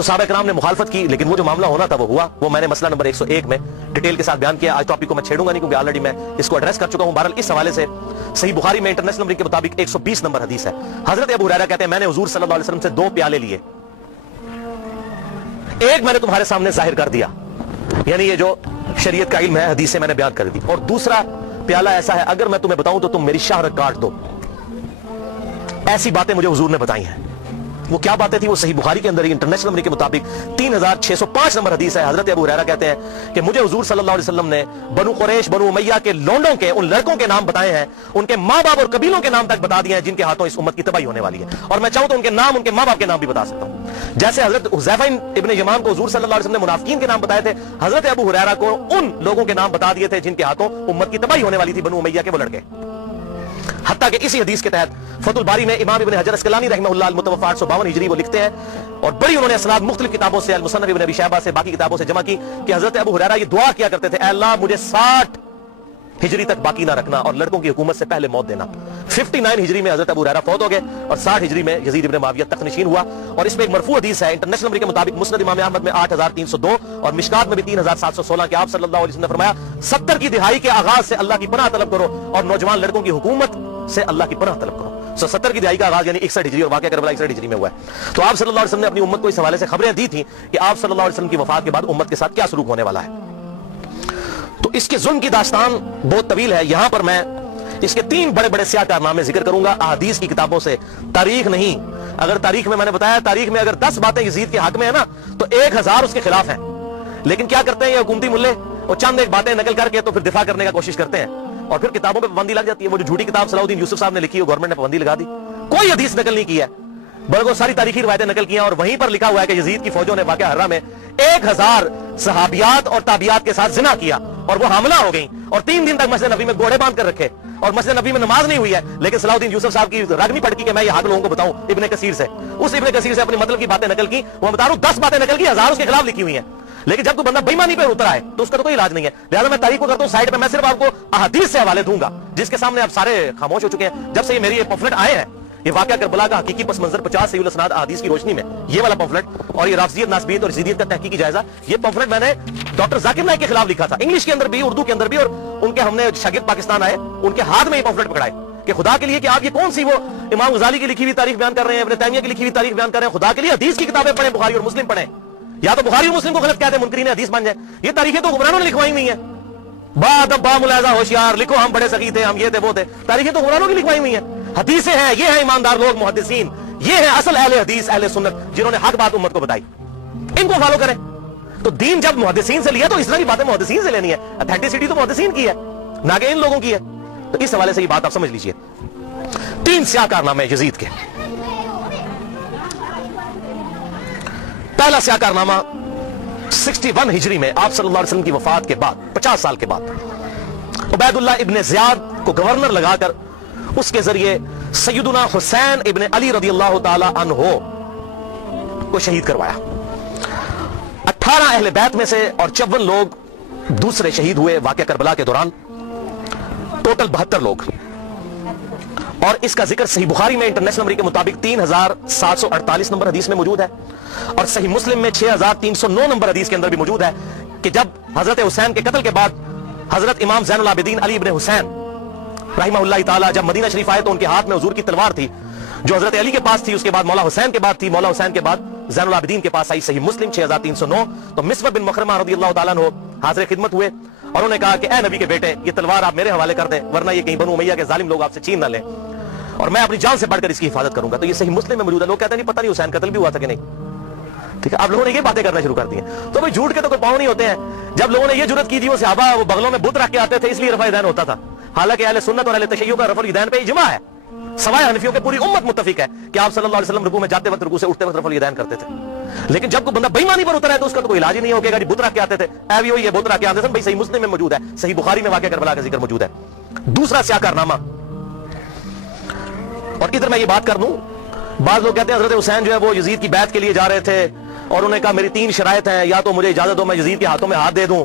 تو صحابہ کرام نے مخالفت کی, لیکن وہ جو معاملہ ہونا تھا وہ ہوا. وہ میں نے مسئلہ نمبر 101 میں ڈیٹیل کے ساتھ بیان کیا. آج ٹاپک کو میں چھیڑوں گا نہیں کیونکہ آلریڈی میں اس کو ایڈریس کر چکا ہوں. بہرحال اس حوالے سے صحیح بخاری میں انٹرنیشنل نمبر کے مطابق 120 نمبر حدیث ہے. حضرت ابو ہریرہ کہتے ہیں میں نے حضور صلی اللہ علیہ وسلم سے 2 پیالے لیے, ایک میں نے تمہارے سامنے ظاہر کر دیا, یعنی یہ جو شریعت کا علم ہے حدیث سے میں نے بیان کر دی, اور دوسرا پیالہ ایسا ہے اگر میں تمہیں بتاؤں تو تم میری شہرت کاٹ دو. ایسی باتیں مجھے حضور نے بتائی ہیں. وہ کیا باتیں تھی؟ وہ صحیح بخاری کے اندر ہی انٹرنیشنل نمبر کے مطابق 3605 نمبر حدیث ہے. حضرت ابو ہریرہ کہتے ہیں کہ مجھے حضور صلی اللہ علیہ وسلم نے بنو قریش بنو امیہ کے لونڈوں کے ان لڑکوں کے نام بتائے ہیں, ان کے ماں باپ اور قبیلوں کے نام تک بتا دیے ہیں جن کے ہاتھوں اس امت کی تباہی ہونے والی ہے, اور میں چاہوں تو ان کے نام ان کے ماں باپ کے نام بھی بتا سکتا ہوں. جیسے حضرت حذیفہ ابن یمان کو حضور صلی اللہ علیہ وسلم نے منافقین کے نام بتائے تھے, حضرت ابو ہریرہ کو ان لوگوں کے نام بتا دیے تھے جن کے ہاتھوں امت کی تباہی ہونے والی تھی, بنو امیہ کے وہ لڑکے. حتیٰ کہ اسی حدیث کے تحت فتح الباری میں امام ابن حجر اسقلانی رحمہ اللہ المتوفی 852 ہجری وہ لکھتے ہیں, اور بڑی انہوں نے اسناد مختلف کتابوں سے المصنف ابن ابی شیبہ سے باقی کتابوں سے جمع کی کہ حضرت ابو ہریرہ یہ دعا کیا کرتے تھے, اے اللہ مجھے 60 ہجری تک باقی نہ رکھنا اور لڑکوں کی حکومت سے پہلے موت دینا. 59 ہجری میں حضرت ابو ہریرہ فوت ہو گئے اور 60 ہجری میں یزید ابن معاویہ تخت نشین ہوا. اور اس میں ایک مرفوع حدیث ہے انٹرنیشنل نمبر کے مطابق مسند امام احمد میں 8302 اور مشکات میں بھی 3716 کہ آپ صلی اللہ علیہ وسلم نے فرمایا 70 کی دہائی کے آغاز سے اللہ کی پناہ طلب کرو اور نوجوان لڑکوں کی حکومت سے اللہ کی پناہ طلب کرو. 70 کی دہائی کا آغاز یعنی 61 ہجری اور واقعہ کربلا 61 ہجری میں ہوا ہے. تو آپ صلی اللہ علیہ وسلم نے اپنی امت کو اس حوالے سے خبریں دی تھیں کہ آپ صلی اللہ علیہ وسلم کی وفات کے بعد امت کے ساتھ کیا سلوک ہونے والا ہے. تو اس کے ظلم کی داستان بہت طویل ہے. یہاں پر میں اس کے 3 بڑے بڑے سیاہ کارنامے ذکر کروں گا احادیث کی کتابوں سے, تاریخ نہیں. اگر تاریخ میں نے بتایا تاریخ میں اگر 10 باتیں یزید کے حق میں ہے نا تو 1000 اس کے خلاف ہیں, لیکن کیا کرتے ہیں یہ حکومتی ملے, وہ چند ایک باتیں نقل کر کے تو پھر دفاع کرنے کا کوشش کرتے ہیں اور پھر کتابوں پہ پابندی لگ جاتی ہے. وہ جو جھوٹی کتاب صلاح الدین یوسف صاحب نے لکھی ہے گورنمنٹ نے پابندی لگا دی, کوئی حدیث نقل نہیں کی ہے بلکہ ساری تاریخی روایتیں نقل کی ہیں, اور وہیں پر لکھا ہوا ہے کہ یزید کی فوجوں نے واقعہ حرہ میں 1000 صحابیات اور تابعیات کے ساتھ زنا کیا اور وہ حاملہ ہو گئیں, اور 3 دن تک مسجد نبی میں گھوڑے باندھ کر رکھے, اور مسجد نبی میں نماز نہیں ہوئی ہے. لیکن صلاح الدین یوسف صاحب کی رگ نہیں پڑکی کہ میں یہ حق لوگوں کو بتاؤں. ابن کثیر سے, اس ابن کثیر سے اپنے مطلب کی باتیں نقل کی. وہ بتا رہا ہوں 10 باتیں نقل کی, 1000 اس کے خلاف لکھی ہوئی ہیں. لیکن جب کوئی بندہ بےمانی پہ اترا ہے تو اس کا تو کوئی علاج نہیں ہے. لہٰذا میں تاریخ کو کرتا ہوں سائڈ پہ, میں صرف آپ کو احادیث سے حوالے دوں گا جس کے سامنے آپ سارے خاموش ہو چکے ہیں جب سے یہ میری یہ پمفلٹ آئے ہیں. یہ واقعہ کربلا کا حقیقی پس منظر 50 صحیح الاسناد احادیث کی روشنی میں یہ والا پمفلٹ, اور یہ رافضیت ناسبیت اور یزیدیت کا تحقیقی جائزہ, یہ پمفلٹ میں نے ڈاکٹر ذاکر نائک کے خلاف لکھا تھا, انگلش کے اندر بھی اردو کے اندر بھی, اور ان کے ہم نے شاگرد پاکستان آئے ان کے ہاتھ میں یہ پمفلٹ پکڑائے کہ خدا کے لیے کہ آپ یہ کون سی وہ امام غزالی کی لکھی ہوئی تاریخ بیان کر رہے ہیں, ابن تیمیہ کی لکھی ہوئی تاریخ بیان کر رہے ہیں. خدا کے لیے حدیث کی کتابیں پڑھیں, بخاری اور مسلم پڑھیں, یا تو بخاری اور مسلم کو غلط کہتے ہیں منکرین حدیث بن جائے. یہ تاریخیں تو حکمرانوں نے لکھوائی ہوئی ہیں, با ادب با ملاحظہ ہوشیار لکھو ہم بڑے سخی تھے, ہم یہ تھے وہ تھے. تاریخیں تو حکمرانوں کی لکھوائی ہوئی ہیں. حدیثیں ہیں, یہ ہیں ایماندار لوگ محدثین, یہ ہیں اصل اہل حدیث اہل سنت جنہوں نے حق بات امت کو بتائی, ان کو فالو کریں. تو دین جب محدثین سے لیا تو اس طرح کی باتیں محدثین سے لینی ہے. اتھینٹسٹی تو محدثین کی ہے نہ کہ ان لوگوں کی ہے. تو اس حوالے سے یہ بات آپ سمجھ لیجئے. 3 سیاہ کارنامے یزید کے. پہلا سیاہ کارنامہ 61 ہجری میں آپ صلی اللہ علیہ وسلم کی وفات کے بعد 50 سال کے بعد عبید اللہ ابن زیاد کو گورنر لگا کر اس کے ذریعے سیدنا حسین ابن علی رضی اللہ تعالی عنہ کو شہید کروایا. 18 اہل بیت میں سے اور 54 لوگ دوسرے شہید ہوئے واقعہ کربلا کے دوران, ٹوٹل 72 لوگ. اور اس کا ذکر صحیح بخاری میں انٹرنیشنل نمبر کے مطابق 3748 نمبر حدیث میں موجود ہے, اور صحیح مسلم میں 6309 نمبر حدیث کے اندر بھی موجود ہے کہ جب حضرت حسین کے قتل کے بعد حضرت امام زین العابدین علی ابن حسین رحمہ اللہ تعالی جب مدینہ شریف آئے تو ان کے ہاتھ میں حضور کی تلوار تھی جو حضرت علی کے پاس تھی, اس کے بعد مولا حسین کے بعد تھی, مولا حسین کے بعد زین العابدین کے پاس آئی. صحیح مسلم 6309. تو مسور بن مخرمہ رضی اللہ تعالیٰ عنہ حاضر خدمت ہوئے اور انہوں نے کہا کہ اے نبی کے بیٹے یہ تلوار آپ میرے حوالے کر دیں ورنہ یہ کہیں بنو امیہ کے ظالم لوگ آپ سے چھین نہ لیں, اور میں اپنی جان سے بڑھ کر اس کی حفاظت کروں گا. تو یہ صحیح مسلم میں موجود ہے. لوگ کہتے ہیں نہیں پتہ نہیں حسین قتل بھی ہوا تھا کہ نہیں. ٹھیک ہے, آپ لوگوں نے یہ باتیں کرنا شروع کر دی ہیں. تو بھائی جھوٹ کے تو کوئی پاؤں نہیں ہوتے ہیں. جب لوگوں نے یہ جرات کی تھی وہ صحابہ وہ بغلوں میں بت رکھ کے آتے تھے اس لیے رفع یدین ہوتا تھا. حالانکہ اہل سنت اور اہل تشیع کا رفع الیدین پہ اجماع ہے, سوائے حنفیوں کے پوری امت متفق ہے کہ آپ صلی اللہ علیہ وسلم رکوع میں جاتے وقت رکوع سے اٹھتے وقت رفع الیدین کرتے تھے. لیکن جب کوئی بندہ بےمانی پر اترا ہے تو اس کا تو کوئی علاج ہی نہیں ہوگا. بت رکھ کے آتے تھے, اے بھی یہ بت رکھ کے آتے تھے. بھائی صحیح مسلم میں موجود ہے, صحیح بخاری میں واقعہ کربلا کا ذکر موجود ہے. دوسرا سیاہ کارنامہ, اور ادھر میں یہ بات کر دوں, بعض لوگ کہتے ہیں حضرت حسین جو ہے وہ یزید کی بیعت کے لیے جا رہے تھے اور انہوں نے کہا میری 3 شرائط ہیں, یا تو مجھے اجازت دو میں یزید کے ہاتھوں میں ہاتھ دے دوں,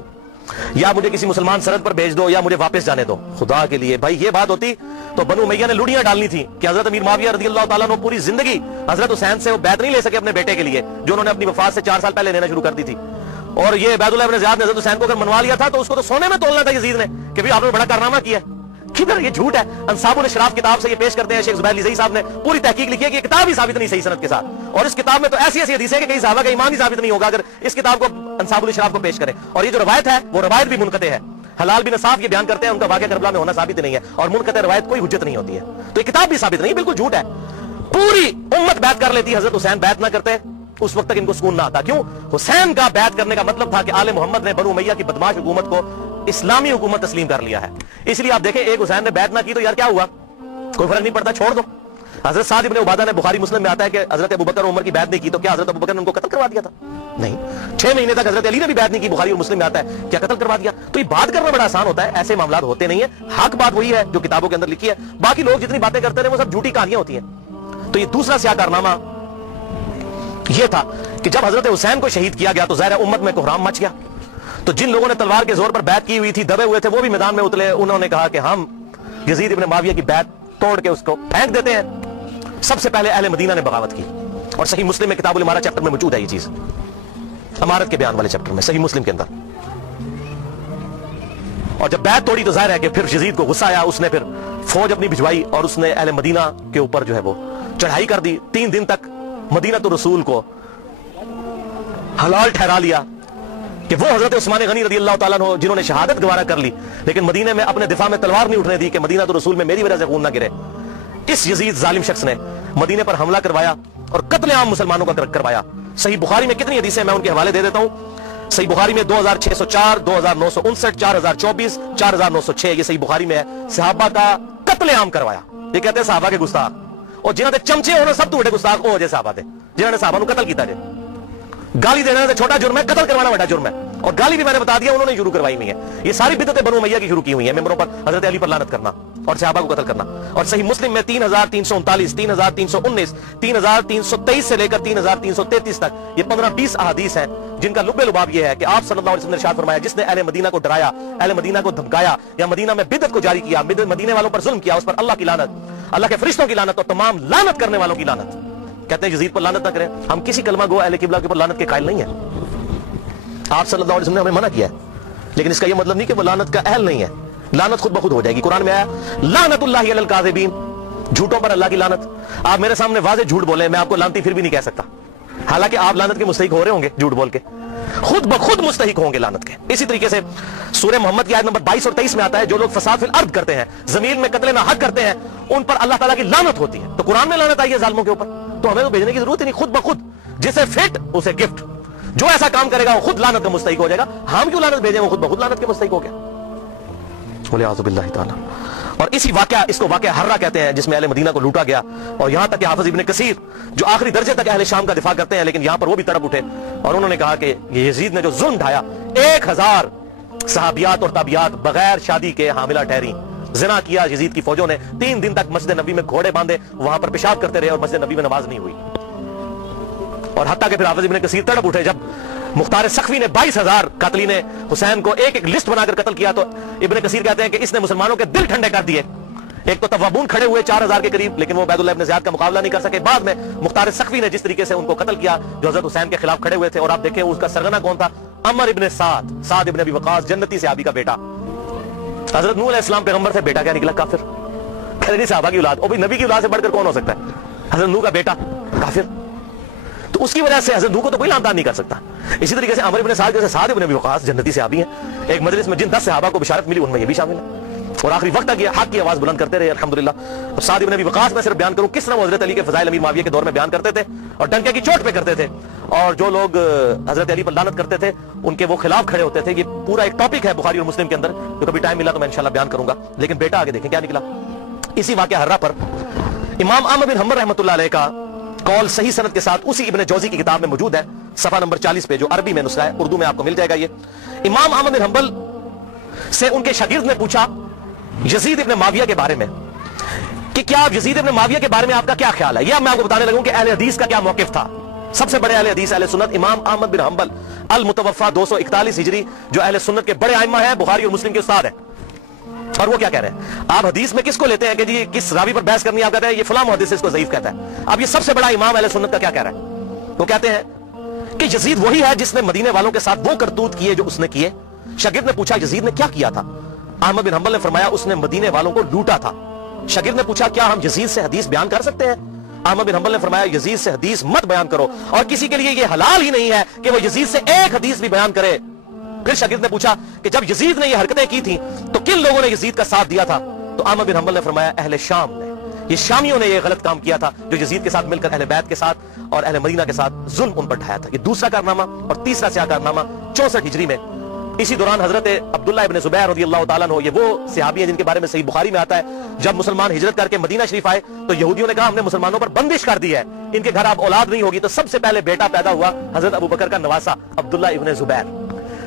یا مجھے کسی مسلمان سرحد پر بھیج دو یا مجھے واپس جانے دو. خدا کے لیے بھائی یہ بات ہوتی تو بنو امیہ نے لڑیاں ڈالنی تھی کہ حضرت امیر معاویہ رضی اللہ تعالیٰ عنہ پوری زندگی حضرت حسین سے وہ بیعت نہیں لے سکے اپنے بیٹے کے لیے جو انہوں نے اپنی وفات سے 4 سال پہلے لینا شروع کر دی تھی. اور یہ عبید اللہ ابن زیاد نے حضرت حسین کو اگر منوا لیا تھا تو اس کو تو سونے میں تولنا تھا یزید نے کہ بھئی آپ نے بڑا کارنامہ کیا. کدھر یہ جھوٹ ہے. انصاب الاشراف کتاب سے یہ پیش کرتے ہیں شیخ زبیر لیزئی صاحب نے پوری تحقیق لکھی ہے کہ یہ کتاب ہی ثابت نہیں صحیح سند کے ساتھ, اور اس کتاب میں تو ایسی ایسی حدیثیں ہیں کہ کہیں صحابہ کا ایمان ہی ثابت نہیں ہوگا اگر اس کتاب کو انصاب الاشراف کو پیش کریں. اور یہ جو روایت ہے وہ روایت بھی منقطع ہے. حلال بن صاف یہ بیان کرتے ہیں ان کا واقعہ کربلا میں ہونا ثابت نہیں ہے, اور منقطع روایت کوئی حجت نہیں ہوتی ہے. تو یہ کتاب بھی ثابت نہیں, بالکل جھوٹ ہے. پوری امت بیعت کر لیتی, حضرت حسین بیعت نہ کرتے اس وقت تک ان کو سکون نہ آتا. کیوں؟ حسین کا بیعت کرنے کا مطلب تھا کہ آل محمد نے بنو امیہ کی بدماش حکومت کو اسلامی حکومت تسلیم کر لیا ہے. اس لیے آپ دیکھیں ایک حسین نے بیعت نہ کی تو یار کیا ہوا, کوئی فرق نہیں پڑتا, چھوڑ دو. حضرت سعد ابن عبادہ نے بخاری مسلم میں آتا ہے کہ حضرت ابوبکر عمر کی بیعت نہیں کی تو کیا حضرت ابوبکر نے ان کو قتل کروا دیا تھا؟ نہیں. 6 مہینے تک حضرت علی نے بھی بیعت نہیں کی, بخاری اور مسلم میں آتا ہے, کیا قتل کروا دیا؟ تو یہ بات کرنا بڑا آسان ہوتا ہے, ایسے معاملات ہوتے نہیں ہیں. حق بات وہی ہے جو کتابوں کے اندر لکھی ہے, باقی لوگ جتنی باتیں کرتے رہے وہ سب جھوٹی کہانیاں ہوتی ہیں. تو یہ دوسرا سیاہ کارنامہ یہ تھا کہ جب حضرت حسین کو شہید کیا گیا تو ظاہر امت میں کوہرام مچ گیا. تو جن لوگوں نے تلوار کے زور پر بیعت کی ہوئی تھی, دبے ہوئے تھے, وہ بھی میدان میں اترے. انہوں نے کہا کہ ہم یزید ابن معاویہ کی بیعت توڑ کے اس کو پھینک دیتے ہیں. سب سے پہلے اہل مدینہ نے بغاوت کی, اور صحیح مسلم میں کتاب الامارہ چیپٹر میں موجود ہے یہ چیز, امارت کے بیان والے چیپٹر میں صحیح مسلم کے اندر. اور جب بیعت توڑی تو ظاہر ہے کہ پھر یزید کو غصہ آیا, اس نے پھر فوج اپنی بھجوائی اور اس نے اہل مدینہ کے اوپر جو ہے وہ چڑھائی کر دی. 3 دن تک مدینہ رسول کو حلال ٹھہرا لیا کہ وہ حضرت عثمان غنی رضی اللہ تعالیٰ عنہ جنہوں نے شہادت گوارا کر لی لیکن مدینے میں اپنے دفاع میں تلوار نہیں اٹھنے دی کہ مدینہ رسول میں میری وجہ سے خون نہ گرے. اس یزید ظالم شخص نے مدینے پر حملہ کروایا اور قتل عام مسلمانوں کا کروایا. صحیح بخاری میں کتنی حدیثیں میں ان کے حوالے دے دیتا ہوں. صحیح بخاری میں 2604, 2959, 4024, 4906 یہ صحیح بخاری میں ہے. صحابہ کا قتل عام کروایا. یہ کہتے ہیں صحابہ کے گستاخ, اور جنہوں نے چمچے ہونے سب تو بڑے گستاخ ہو جے صحابہ تھے جنہوں نے صحابہ کو قتل کیتا جائے. گالی دینا چھوٹا جرم ہے, قتل کروانا بڑا جرم ہے. اور گالی بھی میں نے بتا دیا انہوں نے شروع کروائی ہوئی ہے. یہ ساری بدعتیں بنو امیہ کی شروع کی ہوئی ہیں, ممبروں پر حضرت علی پر لعنت کرنا اور صحابہ کو قتل کرنا. اور صحیح مسلم میں 3339, 3319, 3323 سے لے کر 3333 تک یہ 15-20 احادیث ہیں جن کا لب لباب یہ ہے کہ آپ صلی اللہ علیہ وسلم نے ارشاد فرمایا جس نے اہل مدینہ کو ڈرایا, اہل مدینہ کو دھمکایا یا مدینہ میں بدعت کو جاری کیا, مدینے والوں پر ظلم کیا, اس پر اللہ کی لعنت, اللہ کے فرشتوں کی لعنت اور تمام لعنت کرنے والوں کی لعنت. کہتے ہیں یزید پر لعنت نہ کریں. ہم کسی کلمہ گو اہل قبلہ کے اوپر لعنت کے قائل نہیں ہیں. آپ صلی اللہ علیہ وسلم نے ہمیں منع کیا ہے, لیکن اس کا یہ مطلب نہیں کہ وہ لعنت کا اہل نہیں ہے. لعنت خود بخود ہو جائے گی. قرآن میں آیا لعنت اللہ علی الکاذبین, جھوٹوں پر اللہ کی لعنت. آپ میرے سامنے واضح جھوٹ بولیں, میں آپ کو لعنتی پھر بھی نہیں کہہ سکتا, حالانکہ آپ لعنت کے مستحق ہو رہے ہوں گے. جھوٹ بول کے خود بخود مستحق ہوں گے لعنت کے. اسی طریقے سے سورہ محمد کی آیت نمبر 22 اور 23 میں آتا ہے جو لوگ فساد فی الارض کرتے ہیں, زمین میں قتل ناحق کرتے ہیں, ان پر اللہ تعالیٰ کی لعنت ہوتی ہے. تو قرآن میں لعنت آئی ہے ظالموں کے اوپر, تو ہمیں تو بھیجنے کی ضرورت ہی نہیں. خود بخود جسے فٹ اسے گفٹ, جو ایسا کام کرے گا وہ خود لعنت کا مستحق ہو جائے گا. ہم کیوں لعنت بھیجیں, وہ خود بخود لعنت کے مستحق ہو گیا. وَلِعَاذُ بِاللَّهِ تعالیٰ. اور اسی واقعہ, اس کو واقعہ حرہ کہتے ہیں جس میں اہل مدینہ کو لوٹا گیا, اور یہاں تک کہ حافظ ابن کثیر جو آخری درجے تک اہل شام کا دفاع کرتے ہیں لیکن یہاں پر وہ بھی تڑپ اٹھے اور انہوں نے کہا کہ یہ یزید نے جو ظلم ڈھایا, 1000 صحابیات اور تابعیات بغیر شادی کے حاملہ ٹھہری, زنا کیا یزید کی فوجوں نے. 3 دن تک مسجد نبی میں گھوڑے باندھے وہاں پر پیشاب کرتے رہے اور مسجد نبی میں نماز نہیں ہوئی. اور حتیٰ کہ پھر حافظ ابن کثیر تڑپ اٹھے جب مختار سخوی نے 22,000 قاتلین حسین کو ایک ایک لسٹ بنا کر قتل کیا, تو ابن کثیر کہتے ہیں کہ اس نے مسلمانوں کے دل ٹھنڈے کر دیے. ایک تو توابون کھڑے ہوئے 4000 کے قریب, لیکن وہ عبید اللہ ابن زیاد کا مقابلہ نہیں کر سکے. بعد میں مختار سخوی نے جس طریقے سے ان کو قتل کیا جو حضرت حسین کے خلاف کھڑے ہوئے تھے, اور آپ دیکھیں اس کا سرغنہ کون تھا, عمر ابن سعد ابن ابی وقاص, جنتی صحابی کا بیٹا. حضرت نوح علیہ السلام پیغمبر سے, بیٹا کیا نکلا کافر. نہیں صحابہ کی اولاد, اور بھی نبی کی اولاد سے بڑھ کر کون ہو سکتا ہے, حضرت نوح کا بیٹا کافر. تو اس کی وجہ سے حضرت نوح کو تو کوئی لعنت نہیں کر سکتا. اسی طریقے سے عمر ابن سعد جیسے سعد ابن ابی وقاص جنتی صحابی ہیں, ایک مجلس میں جن 10 صحابہ کو بشارت ملی ان میں یہ بھی شامل ہے, اور آخری وقت تک یہ حق کی آواز بلند کرتے رہے الحمدللہ. اور سعد ابن ابی وقاص میں صرف بیان کروں کس طرح وہ حضرت علی کے فضائل امیر معاویہ کے دور میں بیان کرتے تھے اور ڈنکے کی چوٹ پہ کرتے تھے, اور جو لوگ حضرت علی پر لعنت کرتے تھے ان کے وہ خلاف کھڑے ہوتے تھے. یہ پورا ایک ٹاپک ہے بخاری اور مسلم کے اندر, جو کبھی ٹائم ملا تو میں انشاءاللہ بیان کروں گا. لیکن بیٹا آگے دیکھیں کیا نکلا. اسی واقعہ حرہ پر امام احمد بن حنبل رحمۃ اللہ علیہ کا قول صحیح سند کے ساتھ اسی ابن جوزی کی کتاب میں موجود ہے, صفحہ نمبر 40 پہ, جو عربی میں نسخہ ہے, اردو میں آپ کو مل جائے گا. یہ امام احمد بن حنبل سے ان کے شاگرد نے پوچھا یزید ابن معاویہ کے بارے میں کہ کیا آپ یزید ابن معاویہ کے بارے میں آپ کا کیا خیال ہے. یہ میں آپ کو بتانے لگوں کہ اہل حدیث کا کیا موقف تھا. سب سے بڑے اہل حدیث اہل سنت امام احمد بن حنبل المتوفا 241 ہجری جو اہل سنت کے بڑے ائمہ ہیں، بخاری اور مسلم کے استاد ہیں. اور وہ کیا کہہ رہے ہیں؟ آپ حدیث میں کس کو لیتے ہیں کہ جی کس راوی پر بحث کرنی ہے؟ آپ کہتے ہیں یہ فلاں محدث اس کو ضعیف کہتا ہے. اب یہ سب سے بڑا امام اہل سنت کا کیا کہہ رہا ہے؟ وہ کہتے ہیں کہ یزید وہی ہے جس نے مدینے والوں کے ساتھ وہ کرتوت کیے جو اس نے کیے. شاگرد نے پوچھا یزید نے کیا کیا تھا؟ احمد بن حنبل نے فرمایا اس نے مدینے والوں کو لوٹا تھا. شاگرد نے پوچھا کیا ہم یزید سے حدیث بیان کر سکتے ہیں؟ احمد بن حنبل نے فرمایا یزید سے حدیث مت بیان کرو، اور کسی کے لیے یہ حلال ہی نہیں ہے کہ وہ یزید سے ایک حدیث بھی بیان کرے. پھر شاگرد نے پوچھا کہ جب یزید نے یہ حرکتیں کی تھیں تو کن لوگوں نے یزید کا ساتھ دیا تھا؟ تو احمد بن حنبل نے فرمایا اہل شام نے، یہ شامیوں نے یہ غلط کام کیا تھا جو یزید کے ساتھ مل کر اہل بیت کے ساتھ اور اہل مدینہ کے ساتھ ظلم ان پر ڈھایا تھا. یہ دوسرا کارنامہ. اور تیسرا سیاہ کارنامہ 64 ہجری میں اسی دوران حضرت عبداللہ ابن زبیر رضی اللہ تعالیٰ عنہ، یہ وہ صحابی ہیں جن کے بارے میں صحیح بخاری میں آتا ہے جب مسلمان ہجرت کر کے مدینہ شریف آئے تو یہودیوں نے کہا ہم نے مسلمانوں پر بندش کر دی ہے، ان کے گھر اب اولاد نہیں ہوگی. تو سب سے پہلے بیٹا پیدا ہوا حضرت ابو بکر کا نواسا عبداللہ ابن زبیر.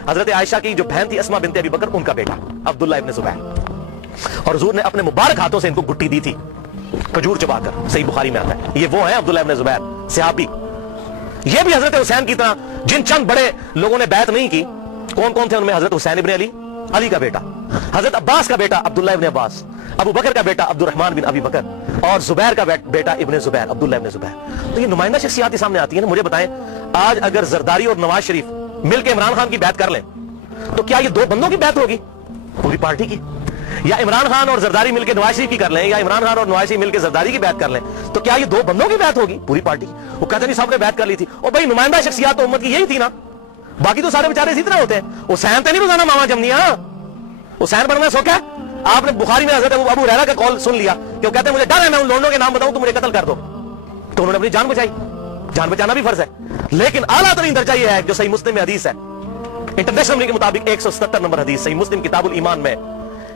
حضرت عائشہ کی جو بہن تھی اسما بنت ابی بکر، ان کا بیٹا عبداللہ ابن زبیر. اور حضور نے اپنے مبارک ہاتھوں سے ان کو گٹی دی تھی کھجور چبا کر، صحیح بخاری میں آتا ہے. یہ وہ ہیں عبداللہ ابن زبیر صحابی. یہ بھی حضرت حسین کی طرح جن چند بڑے لوگوں نے بیعت نہیں کی. کون کون تھے ان میں؟ حضرت حسین ابن علی، علی کا بیٹا، حضرت عباس کا بیٹا عبداللہ ابن عباس، ابو بکر کا بیٹا عبد الرحمن بن ابی بکر، اور زبیر کا بیٹا ابن زبیر عبداللہ ابن زبیر. تو یہ نمائندہ شخصیات ہی سامنے آتی ہیں نا. مجھے بتائیں آج اگر زرداری اور نواز شریف مل کے عمران خان کی بیعت کر لیں تو کیا یہ دو بندوں کی بیعت ہوگی؟ پوری پارٹی کی. یا عمران خان اور زرداری مل کے نواز شریف کی کر لیں، یا عمران خان اور نواز شریف مل کے زرداری کی بیعت کر لیں تو کیا یہ دو بندوں کی بیعت ہوگی؟ پوری پارٹی. وہ کہتے ہیں صاحب نے بیعت کر لی تھی. اور بھائی نمائندہ شخصیات تو امت کی یہی تھی نا، باقی تو سارے بیچارے اسی طرح ہوتے ہیں. حسین تو نہیں روزانہ ماما جمنی. حسین بننا سوکھا ہے. آپ نے بخاری میں حضرت ابو ہریرہ کا قول سن لیا کہ وہ کہتے ہیں مجھے ڈر ہے میں ان لوگوں کے نام بتاؤں تو مجھے قتل کر دو. تو انہوں نے اپنی جان بچائی. جان بچانا بھی فرض ہے، لیکن اعلیٰ ترین درجہ یہ ہے جو صحیح مسلم میں حدیث ہے، انٹرنیشنل کے مطابق 177 نمبر حدیث صحیح مسلم کتاب الایمان میں،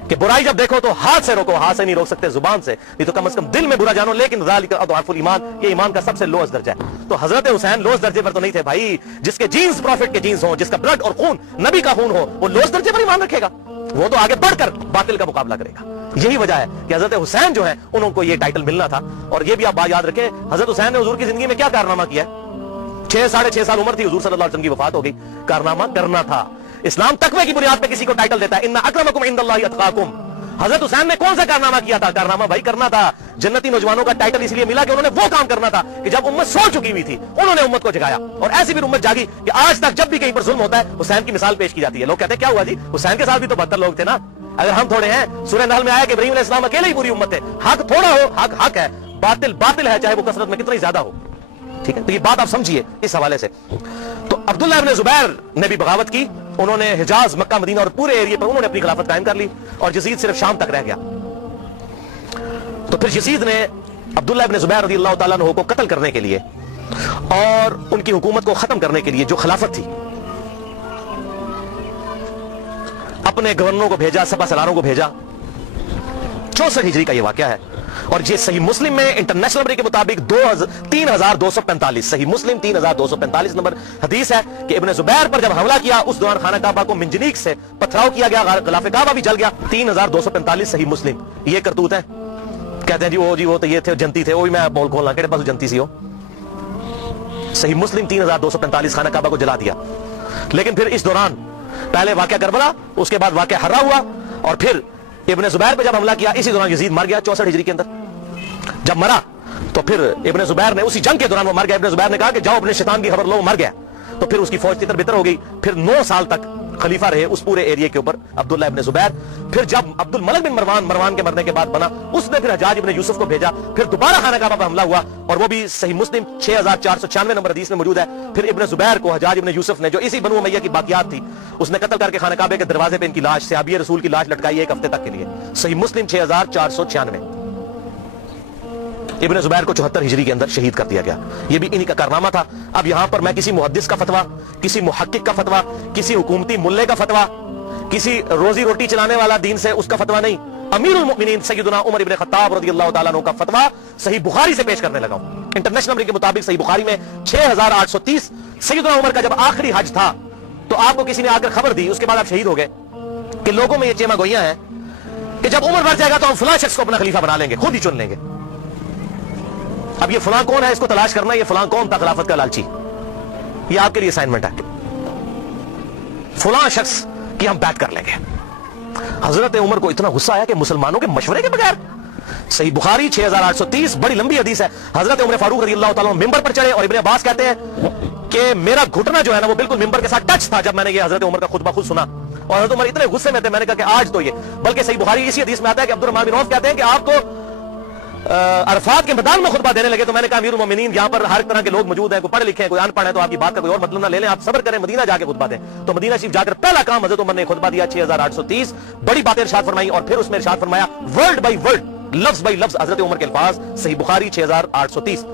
کہ برائی جب دیکھو تو ہاتھ سے روکو. ہاتھ سے نہیں روک سکتے، زبان سے، نہیں تو کم از کم دل میں برا جانو. لیکن ذالک اضعف الایمان، یہ ایمان کا سب سے لوئسٹ درجہ ہے. تو حضرت حسین لوئسٹ درجے پر تو نہیں تھے بھائی. جس کے جینز پروفٹ کے جینز ہوں، جس کا بلڈ اور خون نبی کا خون ہو، وہ لوئسٹ درجے پر ایمان رکھے گا؟ وہ تو آگے بڑھ کر باطل کا مقابلہ کرے گا. یہی وجہ ہے کہ حضرت حسین جو ہے انہوں کو یہ ٹائٹل ملنا تھا. اور یہ بھی آپ بات یاد رکھیں حضرت حسین نے حضور کی زندگی میں کیا کارنامہ کیا ہے. 6.5 سال عمر تھی، حضور صلی اللہ علیہ وسلم کی وفات ہو گئی. کارنامہ کرنا تھا. اسلام تقوی کی بنیاد پہ کسی کو ٹائٹل دیتا ہے، ان اکرمکم عند اللہ اتقاکم. حضرت حسین نے کون سا کارنامہ کیا تھا؟ کارنامہ بھائی کرنا تھا. جنتی نوجوانوں کا ٹائٹل اس لیے ملا کہ انہوں نے وہ کام کرنا تھا کہ جب امت سو چکی ہوئی تھی انہوں نے امت کو جگایا. اور ایسی بھی امت جاگی کہ آج تک جب بھی کہیں پر ظلم ہوتا ہے حسین کی مثال پیش کی جاتی ہے. لوگ کہتے ہیں کیا ہوا جی حسین کے ساتھ بھی تو 72 لوگ تھے نا. اگر ہم تھوڑے ہیں، سورہ نحل میں آیا کہ ابراہیم علیہ السلام اکیلے ہی پوری امت ہے. حق تھوڑا ہو، حق حق ہے، باطل باطل ہے، چاہے وہ کثرت میں کتنا ہی زیادہ ہو. ٹھیک ہے، تو یہ بات آپ سمجھیے اس حوالے سے. تو عبداللہ ابن زبیر نے بھی بغاوت کی. انہوں نے حجاز، مکہ، مدینہ اور پورے ایریے پر انہوں نے اپنی خلافت قائم کر لی اور یزید صرف شام تک رہ گیا. تو پھر یزید نے عبداللہ ابن زبیر رضی اللہ تعالیٰ عنہ کو قتل کرنے کے لیے اور ان کی حکومت کو ختم کرنے کے لیے جو خلافت تھی اپنے گورنروں کو بھیجا، سپہ سالاروں کو بھیجا. 64 ہجری کا یہ واقعہ ہے. اور یہ صحیح مسلم میں انٹرنیشنل نمبر کے مطابق 3245 صحیح مسلم 3245 نمبر حدیث ہے کہ ابن زبیر پر جب حملہ کیا اس دوران خانہ کعبہ کو منجنیق سے پتھراؤ کیا گیا، غلاف کعبہ بھی جل گیا. 3245 صحیح مسلم. یہ کرتوت ہے. کہتے ہیں جی وہ تو یہ تھے جنتی تھے. وہ بھی میں بول کھولنا کہ پاس جنتی سی ہو. صحیح مسلم 3245 خانہ کعبہ کو جلا دیا. لیکن پھر اس دوران پہلے واقعہ کربلا، اس کے بعد واقعہ ہرا ہوا، اور پھر ابن زبیر پہ جب حملہ کیا اسی دوران یزید مر گیا 64 ہجری کے اندر. جب مرا تو پھر ابن زبیر نے اسی جنگ کے دوران وہ مر گیا. ابن زبیر نے کہا کہ جاؤ اپنے شیطان کی خبر لو، مر گیا. تو پھر اس کی فوج تتر بتر ہو گئی. پھر 9 سال تک خلیفہ رہے اس پورے ایریے کے اوپر عبداللہ ابن زبیر. پھر جب عبد الملک بن مروان کے مرنے کے بعد بنا، اس نے پھر حجاج ابن یوسف کو بھیجا. پھر دوبارہ خانہ کعبہ پر حملہ ہوا اور وہ بھی صحیح مسلم 6496 نمبر حدیث میں موجود ہے. پھر ابن زبیر کو حجاج ابن یوسف نے، جو اسی بنو امیہ کی باقیات تھی، اس نے قتل کر کے خانہ کعبہ کے دروازے پہ ان کی لاش، صحابی رسول کی لاش لٹکائی 1 ہفتے تک کے لیے. صحیح مسلم 6496. ابن زبیر کو 74 ہجری کے اندر شہید کر دیا گیا. یہ بھی انہی کا کارنامہ تھا. اب یہاں پر میں کسی محدث کا فتویٰ، کسی محقق کا فتویٰ، کسی حکومتی ملے کا فتویٰ، کسی روزی روٹی چلانے والا دین سے اس کا فتویٰ نہیں، امیر المؤمنین سیدنا عمر ابن خطاب رضی اللہ تعالیٰ عنہ کا فتویٰ صحیح بخاری سے پیش کرنے لگا ہوں. انٹرنیشنل نمبر کے مطابق صحیح بخاری میں 6830 سیدنا عمر کا جب آخری حج تھا تو آپ کو کسی نے آ کر خبر دی، اس کے بعد آپ شہید ہو گئے، کہ لوگوں میں یہ چیما گوئیاں ہیں کہ جب عمر بڑھ جائے گا تو ہم فلاں شخص کو اپنا خلیفہ بنا لیں گے، خود ہی چن لیں گے. اب یہ فلاں کون ہے اس کو تلاش کرنا. یہ فلاں کون تھا خلافت کا لالچی؟ یہ آپ کے لیے اسائنمنٹ ہے, فلاں شخص کی ہم بیعت کر لیں گے. حضرت عمر کو اتنا غصہ آیا کہ مسلمانوں کے مشورے کے بغیر. صحیح بخاری 6830, بڑی لمبی حدیث ہے. حضرت عمر فاروق رضی اللہ تعالیٰ ممبر پر چڑھے اور ابن عباس کہتے ہیں کہ میرا گھٹنا جو ہے نا وہ بالکل ممبر کے ساتھ ٹچ تھا جب میں نے یہ حضرت عمر کا خطبہ خود سنا. اور حضرت عمر اتنے غصے میں تھے, میں نے کہا کہ آج تو یہ, بلکہ صحیح بخاری اسی حدیث میں آتا ہے کہ عبد الرحمن بن عوف کہتے ہیں کہ آپ تو عرفات کے میدان میں خطبہ دینے لگے تو میں نے کہا امیر المومنین یہاں پر ہر طرح کے لوگ موجود ہیں, کوئی پڑھے لکھے ہیں, کوئی ان پڑھ ہے, تو آپ کی بات کا کوئی اور مطلب نہ لے لیں, آپ صبر کریں, مدینہ جا کے خطبہ دیں. تو مدینہ شریف جا کر پہلا کام حضرت عمر نے خطبہ دیا 6830, بڑی باتیں ارشاد فرمائی اور پھر اس میں ارشاد فرمایا ورڈ بائی ورڈ, لفظ بائی لفظ حضرت عمر کے الفاظ. صحیح بخاری 6830.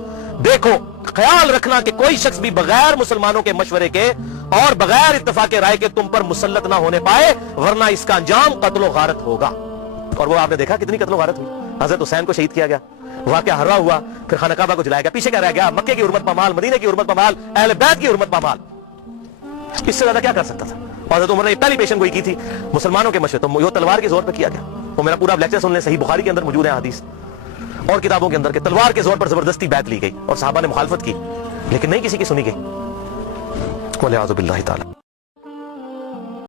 دیکھو خیال رکھنا کہ کوئی شخص بھی بغیر مسلمانوں کے مشورے کے اور بغیر اتفاق رائے کے تم پر مسلط نہ ہونے پائے, ورنہ اس کا انجام قتل و غارت ہوگا. اور وہ آپ نے دیکھا کتنی قتل و غارت ہوئی. حضرت حسین کو شہید کیا گیا, واقعہ ہرا ہوا, پھر خانہ کعبہ کو جلایا گیا. پیچھے کیا رہ گیا؟ مکے کی حرمت پامال, مدینے کی حرمت پامال, اہل بیت کی حرمت پامال. اس سے زیادہ کیا کر سکتا تھا؟ اور حضرت عمر نے پہلی پیشن گوئی کی تھی مسلمانوں کے مشورے, تو یہ تلوار کے زور پر کیا گیا. وہ میرا پورا لیکچر سن لیں, صحیح بخاری کے اندر موجود ہے حدیث اور کتابوں کے اندر کہ تلوار کے زور پر زبردستی بیعت لی گئی اور صحابہ نے مخالفت کی, لیکن نہیں کسی کی سنی گئی. وَلِعَاذُ بِاللَّهِ تعالی.